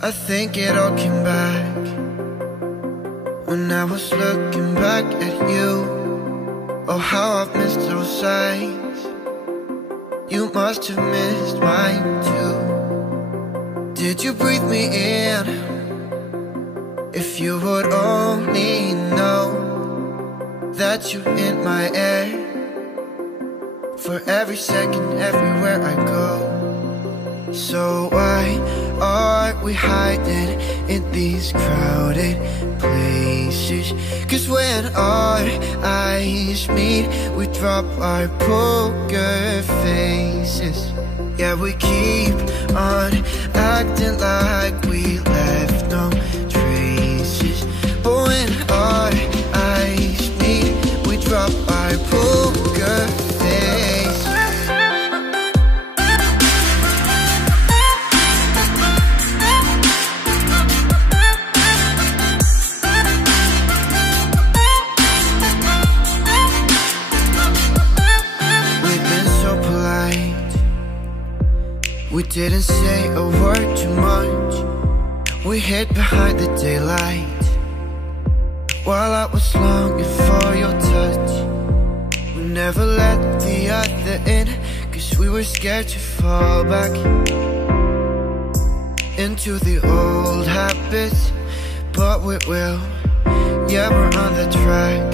I think it all came back when I was looking back at you. Oh, how I've missed those sights. You must have missed mine too. Did you breathe me in? If you would only know that you're in my air, for every second, everywhere I go. So why are we hiding in these crowded places? 'Cause when our eyes meet, we drop our poker faces. Yeah, we keep on acting like we left no traces. But when our eyes meet, we drop our poker faces. We didn't say a word too much. We hid behind the daylight while I was longing for your touch. We never let the other in, 'cause we were scared to fall back into the old habits. But we will, yeah, we're on the track.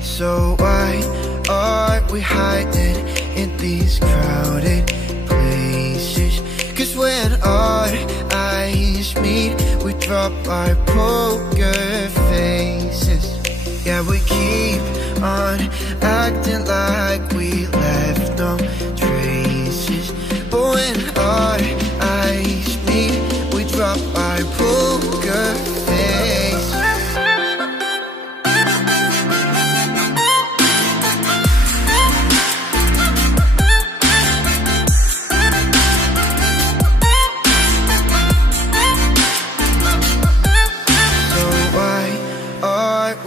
So why are we hiding in these crowded places? 'Cause when our eyes meet, we drop our poker faces. Yeah, we keep on acting like we left no traces. But when our eyes meet, we drop our poker faces.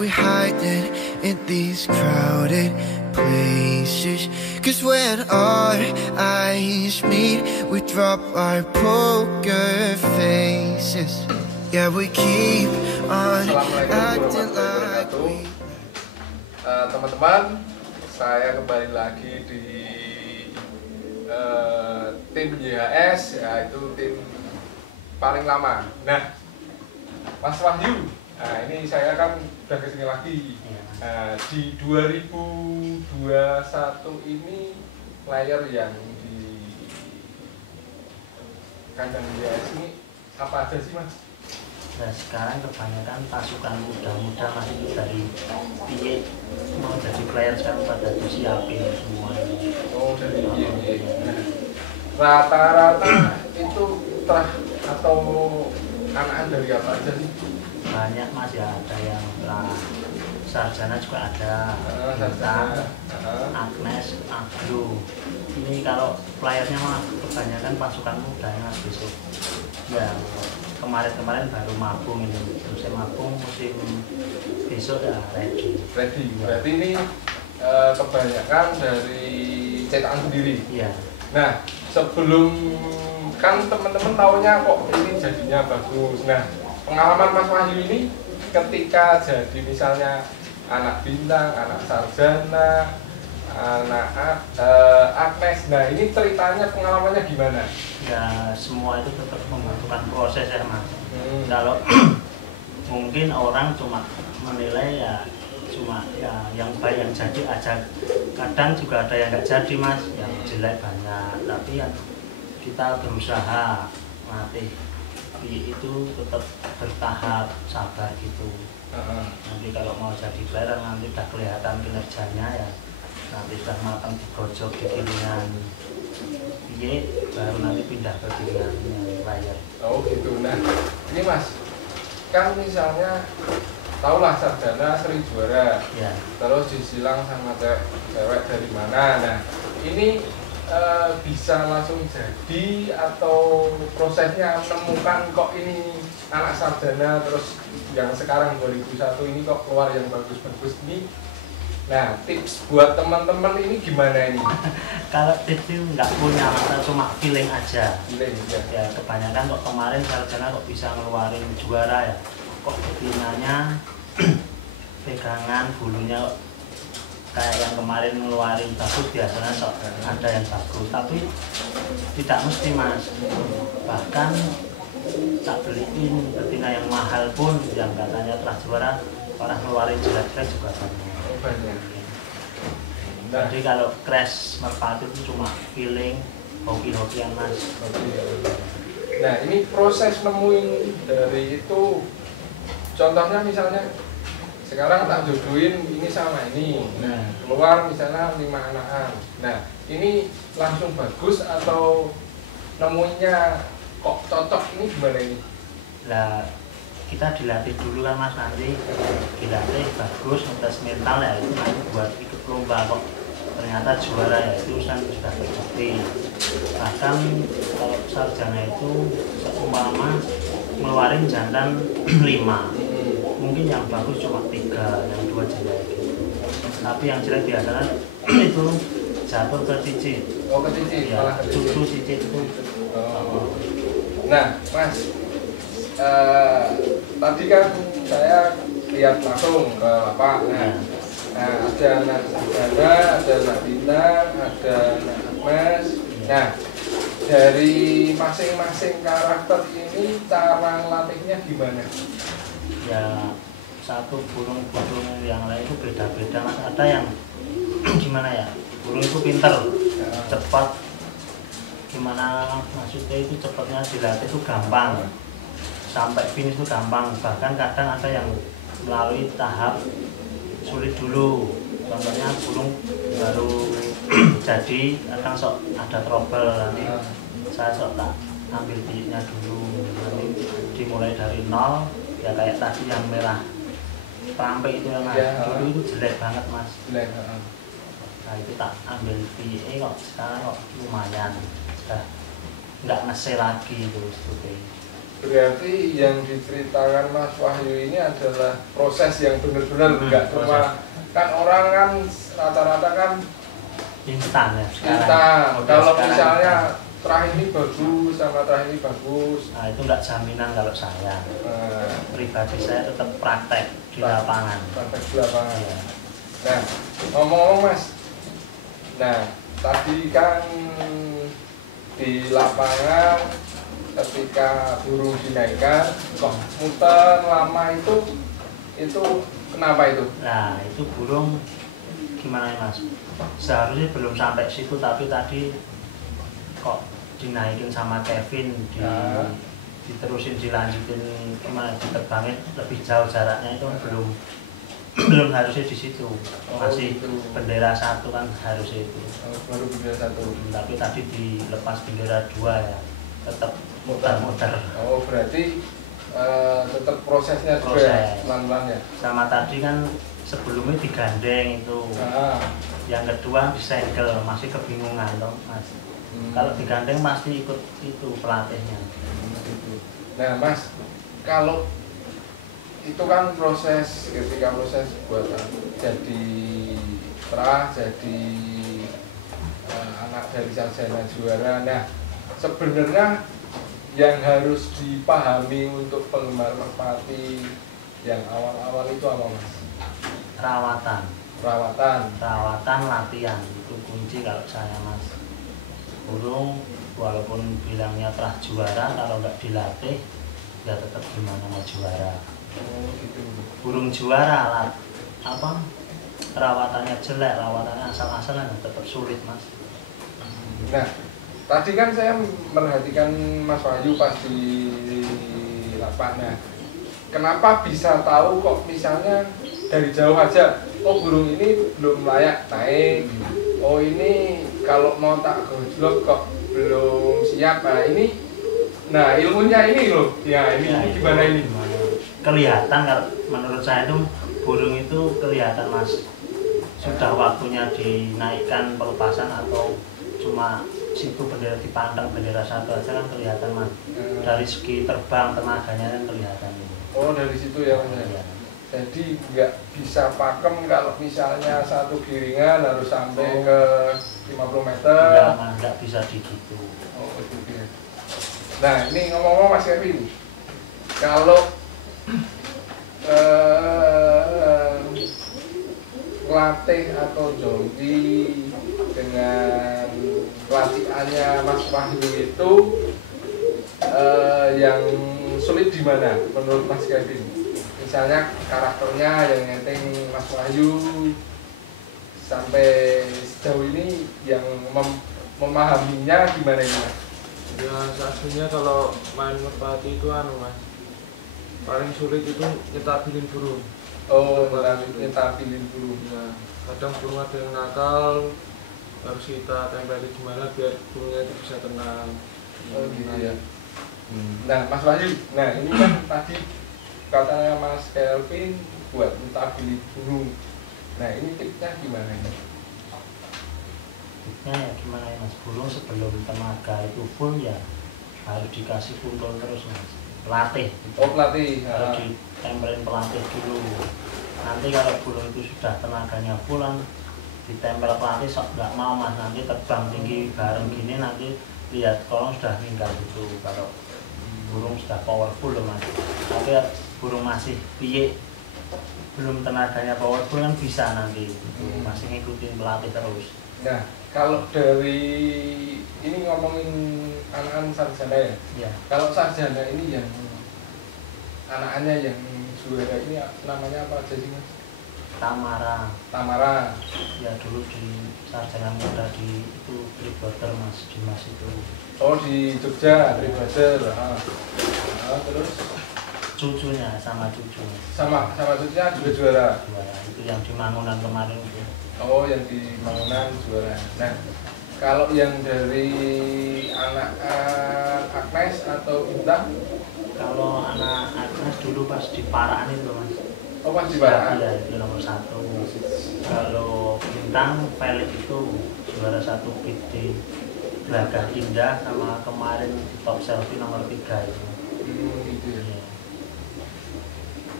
We hiding in these crowded places. 'Cause when our eyes meet, we drop our poker faces. Yeah, we keep on acting like we. Teman-teman, saya kembali lagi di tim YHS, yaitu tim paling lama. Nah, Mas Wahyu, nah ini saya kan udah kesini lagi. Nah, di 2021 ini player yang di kandang YHS ini apa aja sih, Mas? Nah, sekarang kebanyakan pasukan muda-muda masih dari PIE mau jadi player sekarang pada disiapin semua ini. Oh, dari PIE. Rata-rata itu atau anak-anak dari apa aja sih? Banyak Mas, ya, ada yang sarjana juga ada, Bintang, Agnes, Agro. Ini kalau playernya mah kebanyakan pasukan muda Mas besok. Ya, kemarin baru mabung ini, musim mabung, musim besok ya ready. Berarti ini kebanyakan dari cetakan sendiri. Iya. Nah, sebelum kan teman-teman taunya kok ini jadinya bagus. Nah, pengalaman Mas Wahyu ini ketika jadi misalnya anak bintang, anak sarjana, anak Agnes, nah ini ceritanya pengalamannya gimana? Ya, semua itu tetap membutuhkan proses ya Mas. Kalau mungkin orang cuma menilai ya cuma ya yang baik yang jadi aja. Kadang juga ada yang nggak jadi Mas, yang jelek banyak. Tapi yang kita berusaha melatih itu tetap bertahap, sabar gitu. Nanti kalau mau jadi player nanti udah kelihatan kinerjanya ya, nanti sudah matang di pojok di piringan baru nanti pindah ke piringan player. Oh gitu. Nah ini Mas, kan misalnya tahulah sarjana sering juara ya, terus disilang sama cewek dari mana. Nah ini bisa langsung jadi atau prosesnya menemukan kok ini anak sarjana terus yang sekarang 2001 ini kok keluar yang bagus-bagus ini. Nah, tips buat teman-teman ini gimana ini? Kalau tips itu nggak punya, masa cuma feeling aja. Feeling ya. Ya kebanyakan kok kemarin sarjana kok bisa ngeluarin juara ya. Kok telinganya pegangan bulunya kok kayak yang kemarin ngeluarin bagus, biasanya kok ada yang bagus, tapi tidak mesti mas. Bahkan tak beliin betina yang mahal pun yang katanya telah juara orang ngeluarin jelek-jelek juga banyak. Nah, jadi kalau crash merpati itu cuma feeling, hoki-hokian mas. Nah ini proses nemuin dari itu, contohnya misalnya sekarang tak jodohin ini sama ini, nah keluar misalnya 5 anakan. Nah ini langsung bagus atau nemuinnya kok cocok, ini gimana ini? Lah kita dilatih dulu kan mas, nanti dilatih bagus, ngetes mental ya, itu nanti buat ikut lomba kok ternyata juara ya, itu sudah terbukti. Bahkan kalau sarjana itu seumpama ngeluarin jantan 5, mungkin yang bagus cuma 3, yang 2 jelek gitu. Tapi yang jelek biasanya itu jatuh ke cicit. Oh, ke cicit, ya, malah ke cucu cicit itu. Nah mas, tadi kan saya lihat langsung ke lapak. Nah, ada anak Sarjana, ada anak Bintang, ada anak Agnes. Nah, dari masing-masing karakter ini cara ngelatihnya gimana? Ya satu burung-burung yang lain itu beda-beda mas. Ada yang gimana ya, burung itu pinter, cepat. Gimana maksudnya itu cepatnya dilatih itu gampang, sampai finish itu gampang. Bahkan kadang ada yang melalui tahap sulit dulu, contohnya burung baru jadi kadang sok ada trouble, nanti saya sok tak ambil bijinya dulu, nanti dimulai dari nol ya, kayak tadi yang merah perampik itu mas, dulu itu jelek banget mas. Jelek. Nah itu tak ambil biji kok sekarang kok lumayan, sudah nggak ngesel lagi terus tuh. Berarti yang diceritakan Mas Wahyu ini adalah proses yang benar-benar enggak cuma kan orang kan rata-rata kan instan ya. Instan. Kalau misalnya terakhir ini bagus sama terakhir ini bagus. Nah itu enggak jaminan kalau saya. Pribadi saya tetap praktek di lapangan. Praktek di lapangan. Ya. Nah ngomong-ngomong Mas, nah tadi kan di lapangan ketika burung dinaikkan kok muter lama itu kenapa itu? Nah itu burung gimana ya mas, seharusnya belum sampai situ tapi tadi kok dinaikin sama Kevin, diterusin dilanjutin kemana, diterbangin lebih jauh jaraknya, itu belum harusnya di situ. Masih gitu. Bendera 1 kan harusnya itu. Baru bendera 1. Tapi tadi dilepas bendera 2 ya, tetap muter-muter. Oh berarti tetap prosesnya juga pelan-pelan ya. Sama tadi kan sebelumnya digandeng itu. Yang kedua disegel, masih kebingungan toh mas. Kalau digandeng pasti ikut itu pelatihnya. Nah mas, kalau itu kan proses, ketika proses buatan jadi terah, jadi anak dari sarjana juara. Nah sebenarnya yang harus dipahami untuk penggemar merpati yang awal-awal itu apa mas? Perawatan, latihan itu kunci kalau saya mas. Burung walaupun bilangnya telah juara, kalau nggak dilatih ya tetap gimana mau juara. Oh gitu. Burung juara perawatannya jelek, rawatannya asal-asalan tetap sulit mas. Nah tadi kan saya merhatikan Mas Wahyu pas di lapangan. Kenapa bisa tahu kok misalnya dari jauh aja, oh burung ini belum layak naik, oh ini kalau mau tak gojlok kok belum siap. Nah ilmunya ini loh ya, ini ya, gimana ini? Kelihatan kalau menurut saya itu burung itu kelihatan mas, sudah waktunya dinaikkan pelepasan atau cuma situ bendera dipandang bendera 1 aja kan kelihatan mas. Dari segi terbang tenaganya kan kelihatan. Oh dari situ ya mas. Jadi nggak bisa pakem kalau misalnya satu giringan harus sampai ke 50 meter. Nggak bisa gitu. Oh, gitu ya. Nah, ini ngomong-ngomong Mas Kevin, kalau latih atau jogging dengan pelatihannya Mas Wahyu itu yang sulit di mana menurut Mas Kevin? Misalnya karakternya yang ngeteng Mas Wahyu sampai sejauh ini yang memahaminya gimana ini Mas? Ya aslinya kalau main merpati itu Mas, paling sulit itu nyetabilin burung. Oh, nyetabilin burung. Ya, kadang burung ada yang nakal, harus kita tempeli gimana biar burungnya itu bisa tenang. Oh gitu ya. Nah Mas Wahyu, nah ini kan tadi katanya Mas Kelvin buat nyetabilin burung. Nah ini tipsnya gimana ini? Tipsnya ya gimana ya Mas, burung sebelum tenaga itu full ya harus dikasih kuntul terus Mas, pelatih gitu. Oh pelatih, harus ditempelin pelatih dulu. Nanti kalau burung itu sudah tenaganya full kan ditempel pelatih sok nggak mau Mas, nanti terbang tinggi bareng gini nanti lihat kolong sudah meninggal gitu. Kalau burung sudah powerful loh Mas, tapi burung masih piye belum tenaganya powerful kan bisa nanti gitu. Masih ngikutin pelatih terus. Nah kalau dari ini ngomongin anak-anak sarjana ya? Ya. Kalau sarjana ini yang anak-anaknya yang juara ini namanya apa aja sih Mas? Tamara. Ya dulu di sarjana muda di itu Tributter Mas, di Mas itu. Oh di Jogja, Tributter. Terus cucunya sama cucunya. Sama cucunya juga juara. Itu yang di Mangunan kemarin itu. Oh yang di Mangunan juara. Nah kalau yang dari anak Agnes atau Bintang? Kalau anak Agnes dulu pas di Paraan itu Mas. Oh pas di Paraan? Ya itu nomor 1. Kalau Bintang Felix itu juara 1 bid di Gelagah Indah sama kemarin top selfie nomor 3 itu. Gitu ya.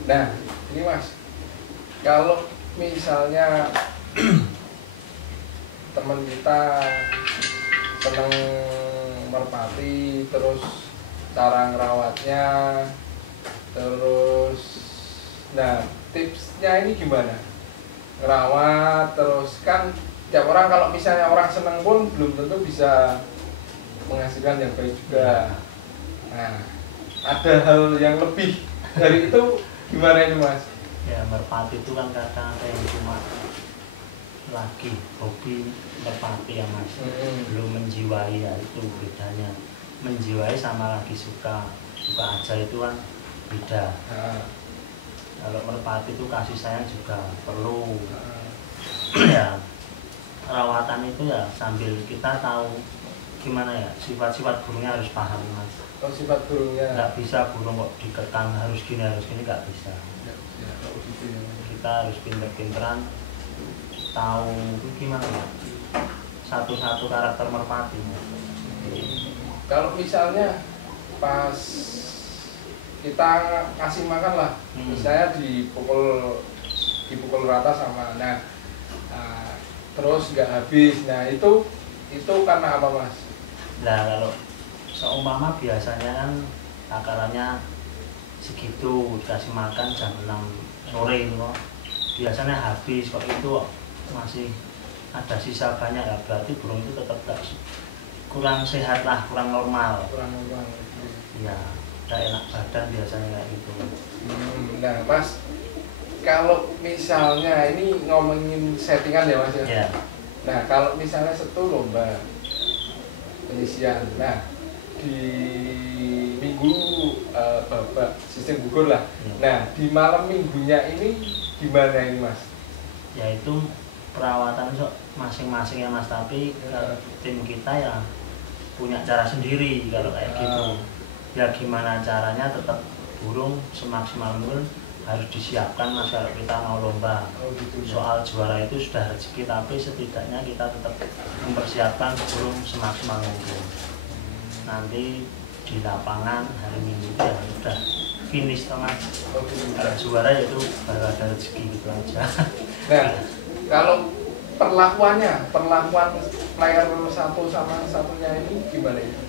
Nah ini Mas, kalau misalnya teman kita seneng merpati, terus cara ngerawatnya, terus nah tipsnya ini gimana ngerawat, terus kan tiap orang kalau misalnya orang seneng pun belum tentu bisa menghasilkan yang baik juga. Nah ada hal yang lebih dari itu gimana ini Mas? Ya merpati itu kan kadang ada yang cuma lagi hobi merpati ya Mas, belum menjiwai, ya itu bedanya. Menjiwai sama lagi suka aja itu kan beda. Kalau merpati itu kasih sayang juga perlu. Ya perawatan itu ya sambil kita tahu gimana ya sifat-sifat burungnya harus paham Mas. Oh sifat burungnya. Nggak bisa burung kok dikekang harus gini nggak bisa. Kita harus pinter-pinteran tahu gimana ya satu-satu karakter merpati. Kalau misalnya pas kita kasih makan lah, misalnya dipukul rata sama, terus nggak habis, nah itu karena apa Mas? Nah kalau seumpama biasanya kan takarannya segitu dikasih makan jam 6 sore itu biasanya habis, kok itu masih ada sisa banyak ya berarti burung itu tetap kurang sehat lah, kurang normal. Ya tidak enak badan biasanya kayak gitu. Nah Mas, kalau misalnya ini ngomongin settingan ya Mas ya. Nah kalau misalnya satu lomba penyisian, nah di minggu babak sistem gugur lah. Nah di malam minggunya ini gimana ini Mas? Ya itu perawatan masing-masing ya Mas, tapi tim kita ya punya cara sendiri kalau kayak gitu. Ya gimana caranya tetap burung semaksimal mungkin harus disiapkan Mas kalau kita mau lomba. Gitu, soal juara itu sudah rezeki, tapi setidaknya kita tetap mempersiapkan burung semaksimal mungkin. Nanti di lapangan hari Minggu ya sudah finish Mas. Oh, gitu. Kalau juara itu baru ada rezeki gitu aja. Nah, kalau perlakuan player satu sama satunya ini gimana ya?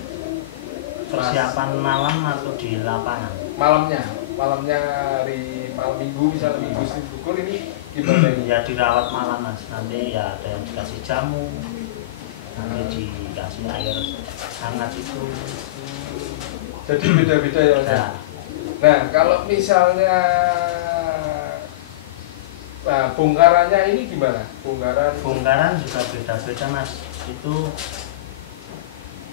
Persiapan malam atau di lapangan? Malamnya hari malam minggu, misalnya minggu Gugur ini gimana ini? Ya dirawat malam Mas, nanti ya ada yang dikasih jamu, nanti dikasih air hangat itu. Jadi beda-beda ya Mas. Ya. Nah, kalau misalnya bongkarannya ini gimana? Bongkaran juga beda-beda Mas. Itu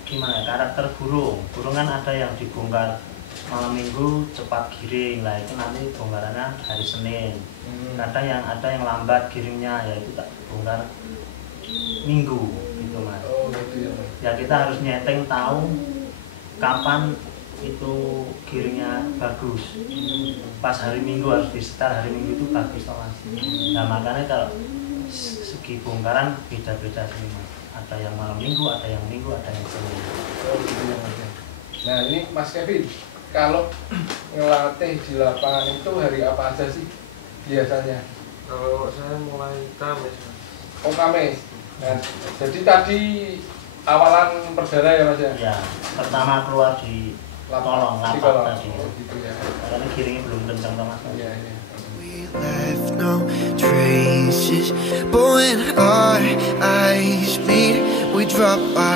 gimana ya, karakter burung kan ada yang dibongkar malam minggu cepat giring lah, itu nanti bongkarannya hari Senin. Kadang yang ada yang lambat giringnya, yaitu tak bongkar minggu gitu Mas. Oh gitu ya Mas. Ya kita harus nyeteng tahu kapan itu giringnya bagus. Pas hari minggu harus disetar, hari minggu itu bagus toh Mas. Nah makanya kalau segi bongkaran beda-beda sih Mas. Ada yang malam minggu, ada yang minggu, ada yang Senin. Oh gitu ya Mas. Nah ini Mas Kevin, kalau ngelatih di lapangan itu hari apa aja sih biasanya? Kalau saya mulai Kamis. Oh Kamis. Nah, jadi tadi awalan perdana ya Mas ya? Ya, pertama keluar di kolong di lapak kolong. tadi. Oh gitu ya. Karena giringnya belum kencang toh Mas. Iya, iya. We left no traces, but when our eyes meet, we drop our